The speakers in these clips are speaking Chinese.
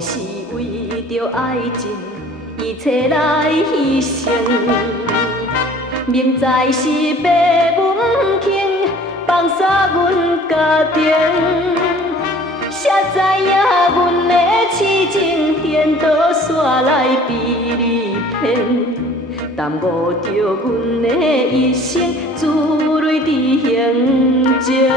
是为着爱情，一切来牺牲。明知是父母不轻，放下阮家庭，谁知影阮的痴情颠倒煞来被你骗，耽误着阮的一生，珠泪伫胸前。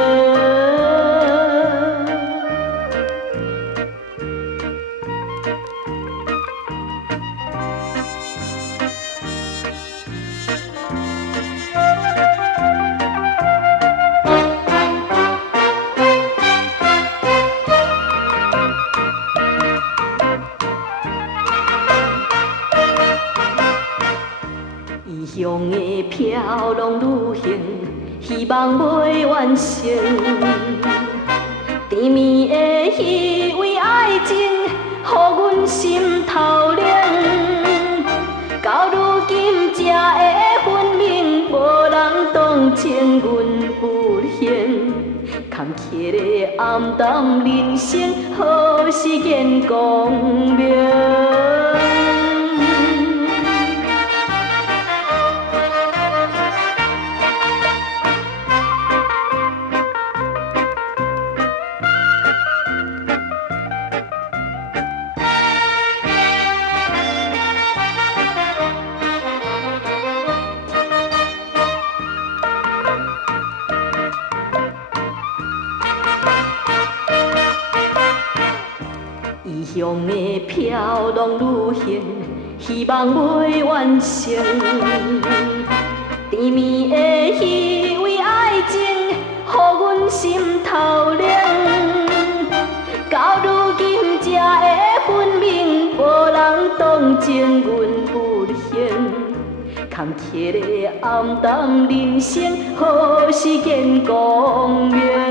异乡的飘浪旅行，希望袂完成。甜蜜的虚伪爱情，予阮心头凉。到如今才会分明，无人同情阮不幸。坎坷的暗淡人生，何时见光明？异乡的飘浪旅行，希望袂完成。甜蜜的虚伪爱情，予阮心头凉。到如今才会分明，无人同情阮不幸。坎坷的暗淡人生，何时见光明？